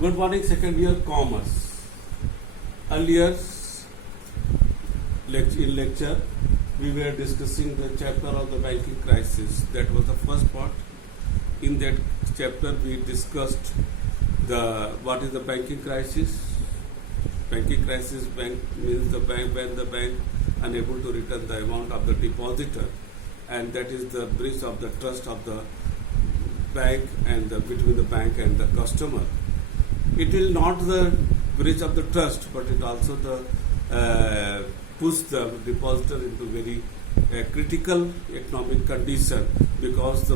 Good morning, second year commerce. Earlier in lecture, we were discussing the chapter of the banking crisis. That was the first part. In that chapter, we discussed what is the banking crisis. Banking crisis means the bank when the bank unable to return the amount of the depositor, and that is the breach of the trust of the bank and between the bank and the customer. It will not the breach of the trust, but it also the push the depositor into very critical economic condition, because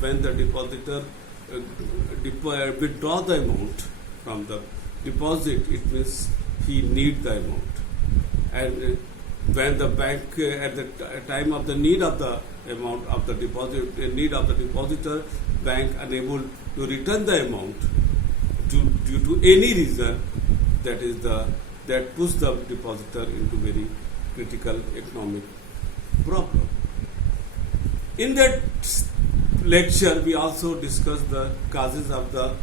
when the depositor withdraw the amount from the deposit, it means he need the amount, and when the bank at the time of the need of the amount of the deposit, need of the depositor, bank unable to return the amount due to any reason, that puts the depositor into very critical economic problem. In that lecture, we also discussed the causes of the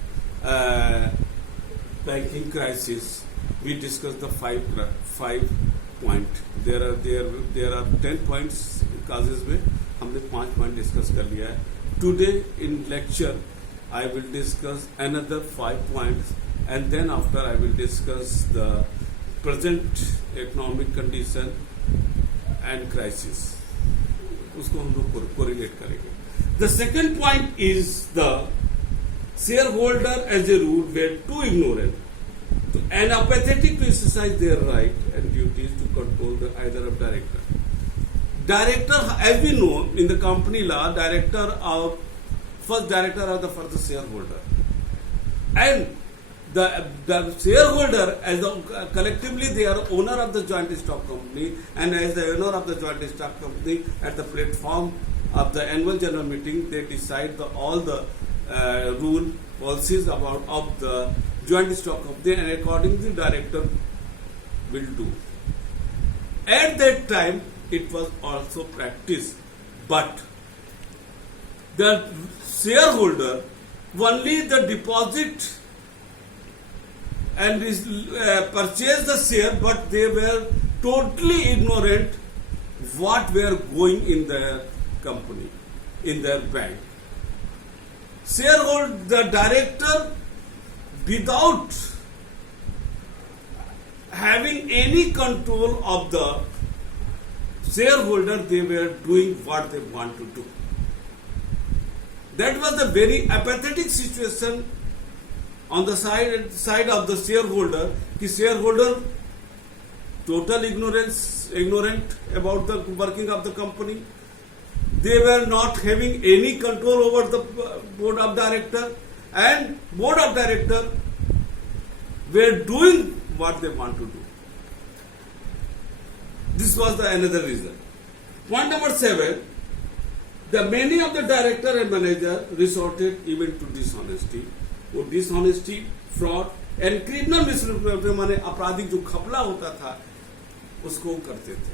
banking crisis. We discussed the five point. There are 10 points causes में हमने 5 point discuss कर लिया है. Today in lecture, I will discuss another 5 points, and then after I will discuss the present economic condition and crisis. उसको हम लोग correlate करेंगे. The second point is the shareholder as a rule were too ignorant and apathetic to exercise their right and duties to control the either of director. Director, as we know in the company law, first director are the first shareholder, and the shareholder as collectively they are owner of the joint stock company, and as the owner of the joint stock company, at the platform of the annual general meeting they decide all the rule policies of the joint stock company, and accordingly director will do. At that time it was also practiced, but the shareholder only the deposit and purchase the share, but they were totally ignorant what were going in their company, in their bank. Shareholder, the director, without having any control of the shareholder, they were doing what they want to do. That was a very apathetic situation on the side of the shareholder. The shareholder total ignorant about the working of the company. They were not having any control over the board of director, and board of director were doing what they want to do. This was another reason. Point number 7. The many of the director and manager resorted even to dishonesty. वो dishonesty, fraud and criminal misrepresentation माने आपराधिक जो घपला होता था उसको करते थे.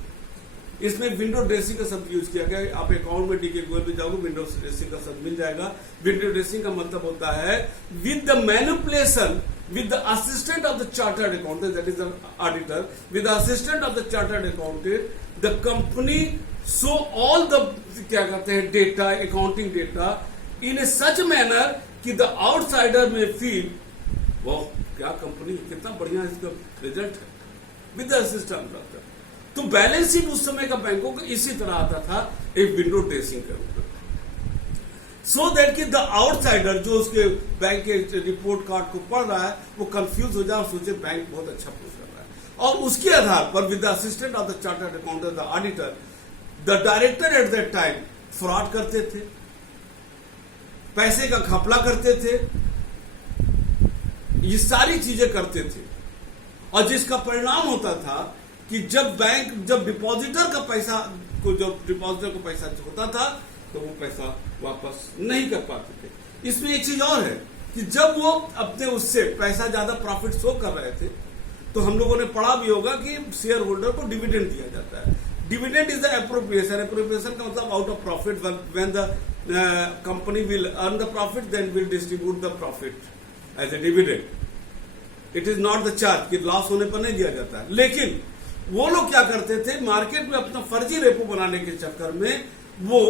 इसमें विंडो ड्रेसिंग का शब्द यूज किया गया. आप अकाउंट में डीके गूगल पे जाओगे, विंडो ड्रेसिंग का शब्द मिल जाएगा. विंडो ड्रेसिंग का मतलब होता है with the manipulation with the assistant of the chartered accountant, that is the auditor, with the assistant of the chartered accountant, the company show all the क्या कहते हैं data, accounting data in a such manner कि the outsider may feel, वाह क्या company, कितना बढ़िया इसका result है, with the assistant of the. तो बैलेंस शीट उस समय का बैंकों का इसी तरह आता था, एक विंडो ड्रेसिंग के ऊपर, सो दैट कि द आउटसाइडर जो उसके बैंक के रिपोर्ट कार्ड को पढ़ रहा है वो कंफ्यूज हो जाए, सोचे बैंक बहुत अच्छा पूछ रहा है, और उसके आधार पर with the assistant of the chartered accountant, the auditor, the director at that time fraud करते थे, पैसे का घपला करते थे, ये सारी चीजें करते थे, और जिसका परिणाम होता था कि जब डिपॉजिटर का पैसा होता था तो वो पैसा वापस नहीं कर पाते थे. इसमें एक चीज और है कि जब वो अपने उससे पैसा ज्यादा प्रॉफिट शो कर रहे थे तो हम लोगों ने पढ़ा भी होगा कि शेयर होल्डर को डिविडेंड दिया जाता है. Dividend is the appropriation. Appropriation का मतलब out of profit, when the company will earn the profit, then will distribute the profit as a dividend. It is not the charge कि loss होने पर नहीं दिया जाता है। लेकिन वो लोग क्या करते थे, मार्केट में अपना फर्जी रेपो बनाने के चक्कर में वो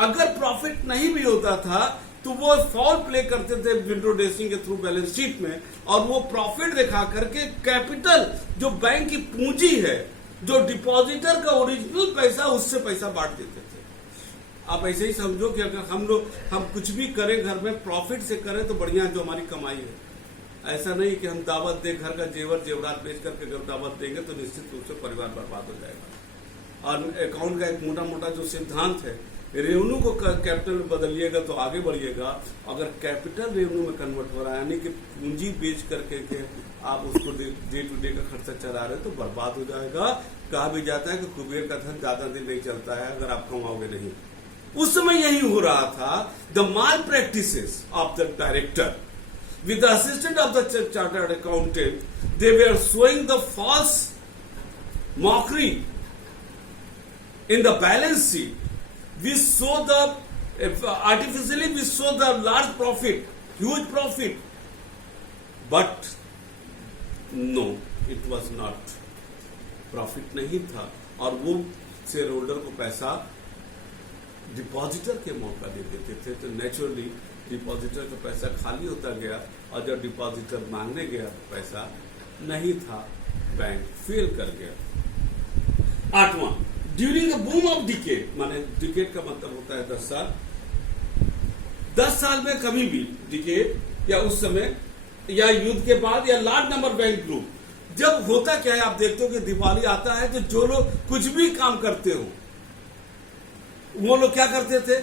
अगर प्रॉफिट नहीं भी होता था तो वो फॉल प्ले करते थे विंडो ड्रेसिंग के थ्रू बैलेंस शीट में, और वो प्रॉफिट दिखा करके कैपिटल जो बैंक की पूंजी है, जो डिपॉजिटर का ओरिजिनल पैसा, उससे पैसा बांट देते थे। आप ऐसे ही समझो कि अगर हम कुछ भी करें घर में प्रॉफिट से करें तो बढ़िया, जो हमारी कमाई है। ऐसा नहीं कि हम दावत दें, घर का जेवरात बेच करके अगर दावत देंगे तो निश्चित रूप से परिवार बर्बाद हो जाएगा। और अकाउंट का एक मोटा जो सिद्धांत है, रेवेन्यू को कैपिटल में बदलिएगा तो आगे बढ़िएगा। अगर कैपिटल रेवेन्यू में कन्वर्ट हो रहा है, यानी कि पूंजी बेच करके के आप उसको डे टू डे का खर्चा चला रहे तो बर्बाद हो जाएगा। कहा भी जाता है कि कुबेर का धन ज्यादा दिन नहीं चलता है अगर आप कमाओगे नहीं। उस समय यही हो रहा था। The mall practices of the director with the assistance of the chartered accountant, they were showing the false mockery in the balance sheet. We saw artificially we saw the large profit, huge profit, but no, it was not. Profit नहीं था, और वो share holder को पैसा depositor के मौका दे देते थे, तो नेचुरली डिपॉजिटर का पैसा खाली होता गया, और जब डिपॉजिटर मांगने गया तो पैसा नहीं था, बैंक फेल कर गया। 8वां, during the boom of decade, माने डिकेड का मतलब होता है 10 साल। 10 साल में कभी भी डिकेड या उस समय या युद्ध के बाद या लार्ज नंबर बैंक ग्रुप, जब होता क्या है, आप देखते हो कि दिवाली आता है तो जो लोग कुछ भी काम करते हो, वो लोग क्या करते थे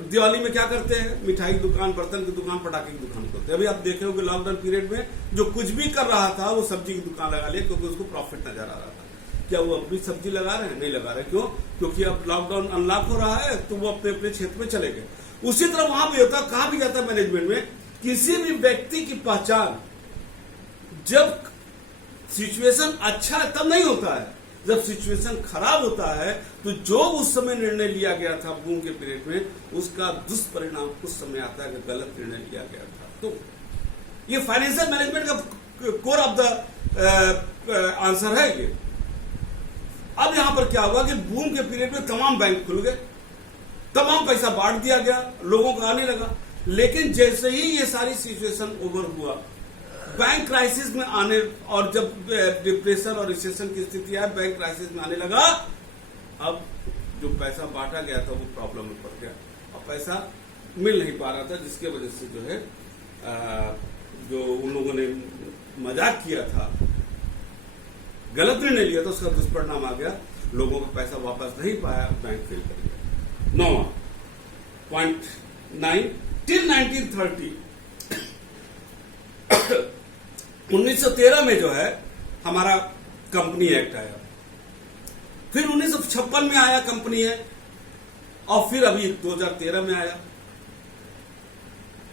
दिवाली में, क्या करते हैं, मिठाई की दुकान, बर्तन की दुकान, पटाखे की दुकान करते हैं। अभी आप देखे होंगे लॉकडाउन पीरियड में जो कुछ भी कर रहा था वो सब्जी की दुकान लगा लिया, क्योंकि उसको प्रॉफिट नजर आ रहा था। क्या वो अब भी सब्जी लगा रहे हैं? नहीं लगा रहे। क्यों? क्योंकि अब लॉकडाउन अनलॉक हो रहा है तो वो अपने अपने क्षेत्र में चले गए। उसी तरह वहां भी होता, कहा भी जाता है मैनेजमेंट में, किसी भी व्यक्ति की पहचान जब सिचुएशन अच्छा है तब नहीं होता है, जब सिचुएशन खराब होता है तो जो उस समय निर्णय लिया गया था बूम के पीरियड में, उसका दुष्परिणाम उस समय आता है कि गलत निर्णय लिया गया था। तो ये फाइनेंशियल मैनेजमेंट का कोर ऑफ द आंसर है ये। अब यहां पर क्या हुआ कि बूम के पीरियड में तमाम बैंक खुल गए, तमाम पैसा बांट दिया गया, लोगों को आने लगा। लेकिन जैसे ही ये सारी सिचुएशन ओवर हुआ, बैंक क्राइसिस में आने, और जब डिप्रेशन और रिसेशन की स्थिति है, बैंक क्राइसिस में आने लगा, अब जो पैसा बांटा गया था वो प्रॉब्लम में पड़ गया और पैसा मिल नहीं पा रहा था, जिसके वजह से जो है जो उन लोगों ने मजाक किया था, गलत निर्णय लिया था, उसका दुष्परिणाम आ गया, लोगों का पैसा वापस नहीं पाया, बैंक फेल कर गया। 9वां पॉइंट 9 टिल 1930 1913 में जो है हमारा कंपनी एक्ट आया, फिर 1956 में आया कंपनी एक्ट, और फिर अभी 2013 में आया।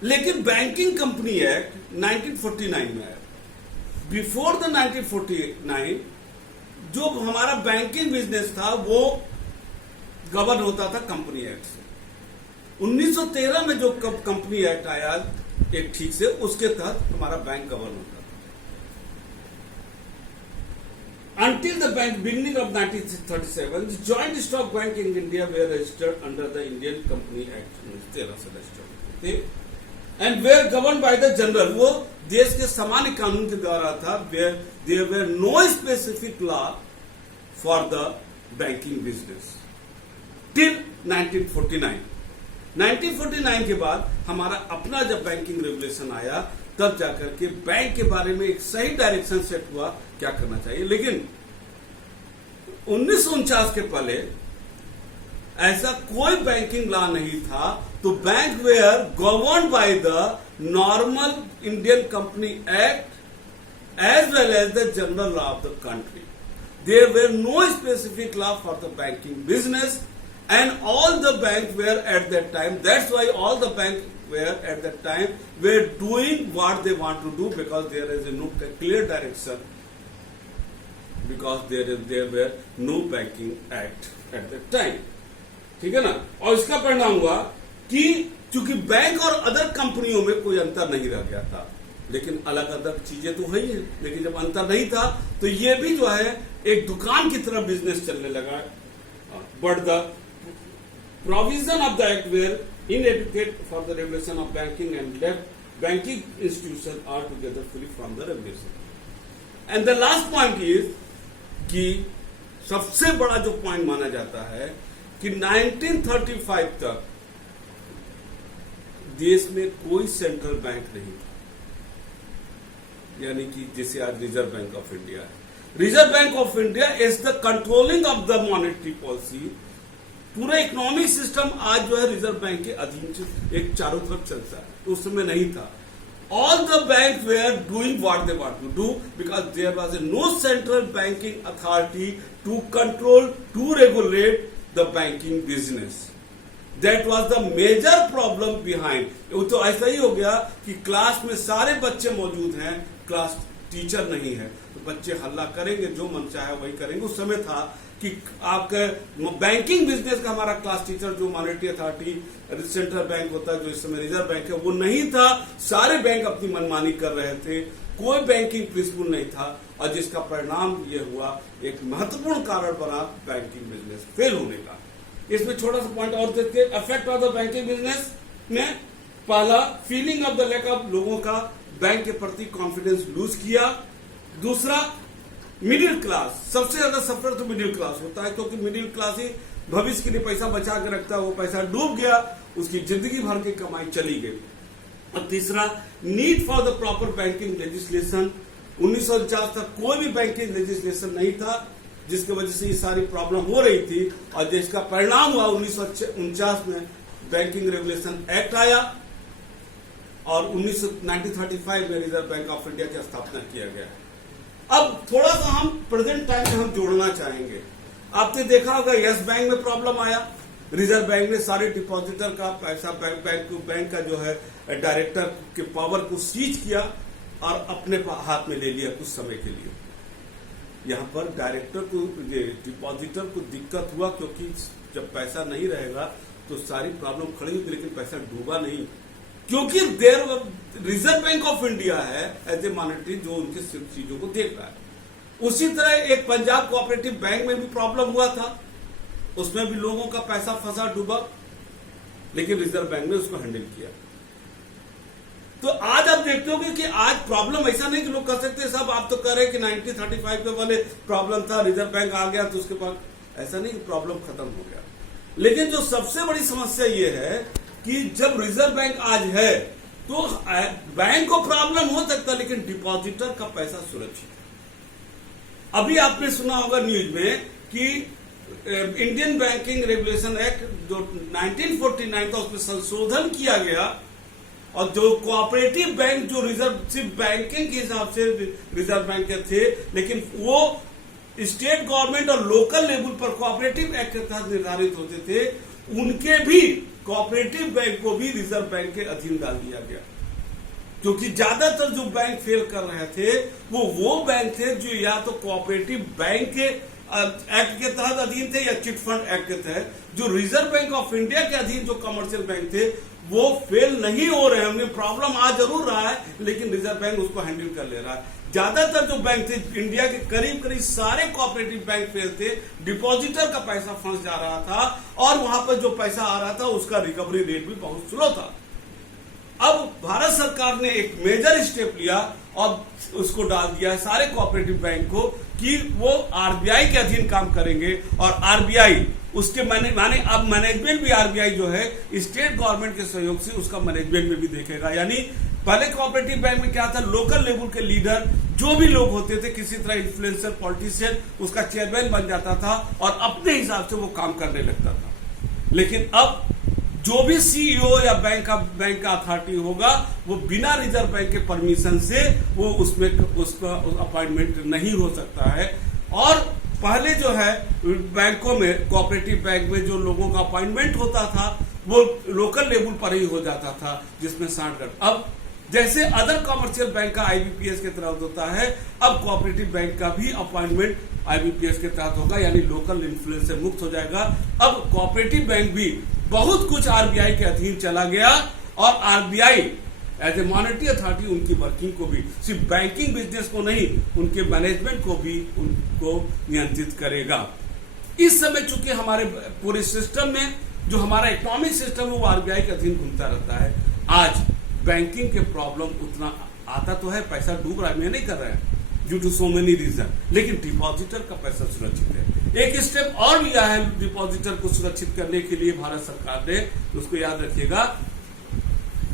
लेकिन बैंकिंग कंपनी एक्ट 1949 में आया। बिफोर द 1949 जो हमारा बैंकिंग बिजनेस था वो गवर्न होता था कंपनी एक्ट से। 1913 में जो कंपनी एक्ट आया एक ठीक से, उसके तहत हमारा बैंक गवर्न होता था। Until the bank beginning of 1937, the joint stock bank in India were registered under the Indian Company Act 1913 से रजिस्टर्ड थे, and were governed by the general, वो देश के सामान्य कानून के द्वारा था। There were no specific law for the banking business till 1949. 1949 के बाद हमारा अपना जब बैंकिंग रेगुलेशन आया, तब जाकर के बैंक के बारे में एक सही डायरेक्शन सेट हुआ क्या करना चाहिए। लेकिन 1949 के पहले ऐसा कोई बैंकिंग लॉ नहीं था, तो bank were govern by the normal Indian company act as well as the general law of the country. There were no specific law for the banking business, and all the banks were at that time, that's why all the banks were at that time were doing what they want to do, because there is no clear direction, because there were no banking act at that time. ठीक है ना। और इसका परिणाम हुआ कि चूंकि bank और अदर कंपनियों में कोई अंतर नहीं रह गया था, लेकिन अलग अलग चीजें तो है ही है, लेकिन जब अंतर नहीं था तो ये भी जो है एक दुकान की तरह बिजनेस चलने लगा। But the provision of the act were inadequate for the regulation of banking and left banking institution altogether free from the regulation. And the last point is कि सबसे बड़ा जो पॉइंट माना जाता है कि 1935 तक देश में कोई सेंट्रल बैंक नहीं था, यानी कि जैसे आज रिजर्व बैंक ऑफ इंडिया है। Reserve bank of India is the controlling of the monetary policy. पूरा इकोनॉमिक सिस्टम आज जो है रिजर्व बैंक के अधीन से एक चारों तरफ चलता है, उस समय नहीं था। All the banks were doing what they want to do because there was no central banking authority to control, to regulate the banking business. That was the major problem behind. वो तो ऐसा ही हो गया कि क्लास में सारे बच्चे मौजूद हैं, क्लास टीचर नहीं है, तो बच्चे हल्ला करेंगे, जो मन चाहे वही करेंगे। उस समय था कि आपका बैंकिंग बिजनेस का हमारा क्लास टीचर जो मॉनेटरी अथॉरिटी सेंट्रल बैंक होता है, जो इस समय रिजर्व बैंक है, वो नहीं था। सारे बैंक अपनी मनमानी कर रहे थे, कोई बैंकिंग प्रिंसिपल नहीं था, और जिसका परिणाम ये हुआ, एक महत्वपूर्ण कारण बना बैंकिंग बिजनेस फेल होने का। इसमें छोटा सा पॉइंट और देखते हैं, effect of the banking business में पहला, feeling of the lack of, लोगों का बैंक के प्रति कॉन्फिडेंस लूज किया। दूसरा, मिडिल क्लास, सबसे ज्यादा सफर तो मिडिल क्लास होता है, क्योंकि मिडिल क्लास ही भविष्य के लिए पैसा बचा के रखता है, वो पैसा डूब गया, उसकी जिंदगी भर की कमाई चली गई। और तीसरा, need for the proper banking legislation. 1949 तक कोई भी बैंकिंग लेजिस्लेशन नहीं था, जिसकी वजह से ये सारी प्रॉब्लम हो रही थी, और जिसका परिणाम हुआ 1949 में बैंकिंग रेगुलेशन एक्ट आया, और 1935 में रिजर्व बैंक ऑफ इंडिया की स्थापना किया गया। अब थोड़ा सा हम प्रेजेंट टाइम में हम जोड़ना चाहेंगे। आपने देखा होगा यस बैंक में प्रॉब्लम आया, रिजर्व बैंक ने सारे डिपॉजिटर का पैसा बैंक का जो है डायरेक्टर के पावर को सीज किया और अपने हाथ में ले लिया कुछ समय के लिए। यहाँ पर डायरेक्टर को, डिपॉजिटर को दिक्कत हुआ, क्योंकि जब पैसा नहीं रहेगा तो सारी प्रॉब्लम खड़ी होगी, लेकिन पैसा डूबा नहीं, क्योंकि देर रिजर्व बैंक ऑफ इंडिया है एज ए मॉनेटरी, जो उनके चीजों को देख रहा है। उसी तरह एक पंजाब कोऑपरेटिव बैंक में भी प्रॉब्लम हुआ था, उसमें भी लोगों का पैसा फंसा, डूबा, लेकिन रिजर्व बैंक ने उसको हैंडल किया। तो आज आप देखते होंगे कि आज प्रॉब्लम ऐसा नहीं कि लोग कह सकते साहब आप तो कह रहे हैं कि 1935 के वाले प्रॉब्लम था, रिजर्व बैंक आ गया तो उसके बाद, ऐसा नहीं, प्रॉब्लम खत्म हो गया। लेकिन जो सबसे बड़ी समस्या ये है कि जब रिजर्व बैंक आज है तो बैंक को प्रॉब्लम हो सकता है, लेकिन डिपॉजिटर का पैसा सुरक्षित है। अभी आपने सुना होगा न्यूज में कि इंडियन बैंकिंग रेगुलेशन एक्ट जो 1949 था, उसमें संशोधन किया गया, और जो कोऑपरेटिव बैंक जो रिजर्व सिर्फ बैंकिंग के हिसाब से रिजर्व बैंक के थे, लेकिन वो स्टेट गवर्नमेंट और लोकल लेवल पर कोऑपरेटिव एक्ट के तहत निर्धारित होते थे, उनके भी कोऑपरेटिव बैंक को भी रिजर्व बैंक के अधीन डाल दिया गया। क्योंकि ज्यादातर जो बैंक फेल कर रहे थे वो बैंक थे जो या तो कोऑपरेटिव बैंक के एक्ट के तहत अधीन थे या चिट फंड एक्ट के तहत। जो रिजर्व बैंक ऑफ इंडिया के अधीन जो कमर्शियल बैंक थे वो फेल नहीं हो रहे हैं। उन्हें प्रॉब्लम आ जरूर रहा है, लेकिन रिजर्व बैंक उसको हैंडल कर ले रहा है। ज्यादातर जो बैंक थे इंडिया के करीब सारे कोऑपरेटिव बैंक फेल थे, डिपॉजिटर का पैसा फंस जा रहा था, और वहां पर जो पैसा आ रहा था उसका रिकवरी रेट भी बहुत स्लो था। अब भारत सरकार ने एक मेजर स्टेप लिया और उसको डाल दिया सारे कोऑपरेटिव बैंक को कि वो आरबीआई के अधीन काम करेंगे, और आरबीआई उसके माने अब मैनेजमेंट भी आरबीआई जो है स्टेट गवर्नमेंट के सहयोग से उसका मैनेजमेंट में भी देखेगा। यानी पहले कोऑपरेटिव बैंक में क्या था, लोकल लेवल के लीडर जो भी लोग होते थे, किसी तरह इन्फ्लुएंसर पॉलिटिशियन उसका चेयरमैन बन जाता था और अपने हिसाब से वो काम करने लगता था। लेकिन अब जो भी सीईओ या बैंक का अथॉरिटी होगा वो बिना रिजर्व बैंक के परमिशन से वो उसमें उसका अपॉइंटमेंट नहीं हो सकता है। और पहले जो है बैंकों में, कोऑपरेटिव बैंक में जो लोगों का अपॉइंटमेंट होता था वो लोकल लेवल पर ही हो जाता था, जिसमें 60। अब जैसे अदर कमर्शियल बैंक का आईबीपीएस के तहत होता है, अब कोऑपरेटिव बैंक का भी अपॉइंटमेंट आईबीपीएस के तहत होगा, यानी लोकल इन्फ्लुएंस से मुक्त हो जाएगा। अब कोऑपरेटिव बैंक भी बहुत कुछ आरबीआई के अधीन चला गया, और RBI as a monetary authority उनकी वर्किंग को भी, सिर्फ बैंकिंग बिजनेस को नहीं, उनके मैनेजमेंट को भी उनको नियंत्रित करेगा। इस समय चूंकि हमारे पूरे सिस्टम में जो हमारा इकोनॉमिक सिस्टम है वो आरबीआई के अधीन घूमता रहता है। आज बैंकिंग के प्रॉब्लम उतना आता तो है, पैसा डूब रहा है, मैं नहीं कर रहा है due to so many reason, लेकिन डिपॉजिटर का पैसा सुरक्षित है। एक स्टेप और लिया है डिपॉजिटर को सुरक्षित करने के लिए भारत सरकार ने, उसको याद रखिएगा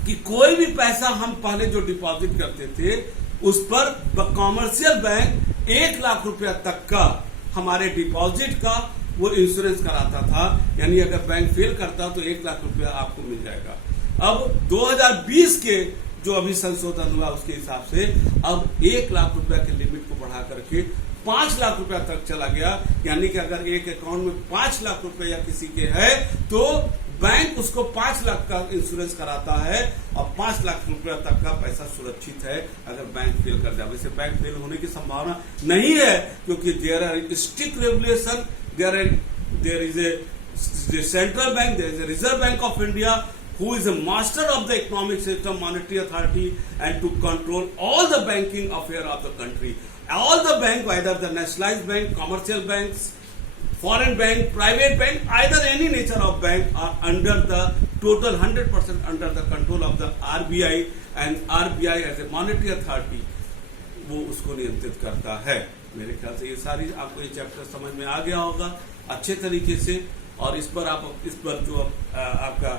कि कोई भी पैसा हम पहले जो डिपॉजिट करते थे उस पर कॉमर्शियल बैंक 1 लाख रुपया तक का हमारे डिपॉजिट का वो इंश्योरेंस कराता था, यानी अगर बैंक फेल करता तो 1 लाख रुपया आपको मिल जाएगा। अब 2020 के जो अभी संशोधन हुआ उसके हिसाब से अब 1 लाख रुपया के लिमिट को बढ़ा करके 5 लाख रुपया तक चला गया, यानी कि अगर एक अकाउंट में 5 लाख रुपया किसी के है तो बैंक उसको 5 लाख का इंश्योरेंस कराता है और 5 लाख रुपया तक का पैसा सुरक्षित है अगर बैंक फेल कर जाए। वैसे बैंक फेल होने की संभावना नहीं है क्योंकि there are strict regulation, there is a central bank, there is a reserve bank of India who is a master of the economic system, monetary authority, and to control all the banking affair of the country. All the bank, either the nationalized bank, commercial banks, foreign bank, private bank, either any nature of bank are under the total 100% under the control of the RBI, and RBI as a monetary authority वो उसको नियंत्रित करता है। मेरे ख्याल से ये सारी आपको ये चैप्टर समझ में आ गया होगा अच्छे तरीके से। और इस पर जो आपका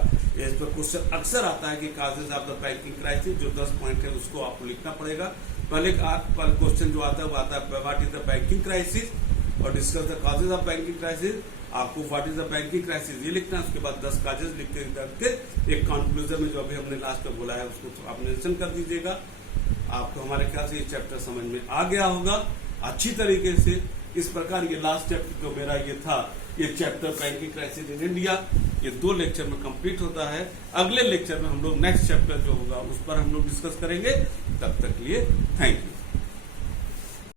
इस पर क्वेश्चन अक्सर आता है कि causes of the banking crisis, जो 10 पॉइंट है उसको आपको लिखना पड़ेगा। पहले क्वेश्चन जो आता है वो आता है what is the banking crisis और discuss the causes of banking crisis. आपको what is the banking crisis ये लिखना है, उसके बाद 10 काजेज लिखते करके एक कंक्लूजन में जो अभी हमने लास्ट में बोला है उसको तो आप मेंशन कर दीजिएगा। आपको हमारे ख्याल से ये चैप्टर समझ में आ गया होगा अच्छी तरीके से। इस प्रकार ये लास्ट चैप्टर जो मेरा ये था, ये chapter banking crisis in India, ये 2 लेक्चर में कंप्लीट होता है। अगले लेक्चर में हम लोग नेक्स्ट चैप्टर जो होगा उस पर हम लोग डिस्कस करेंगे। तब तक के लिए थैंक यू।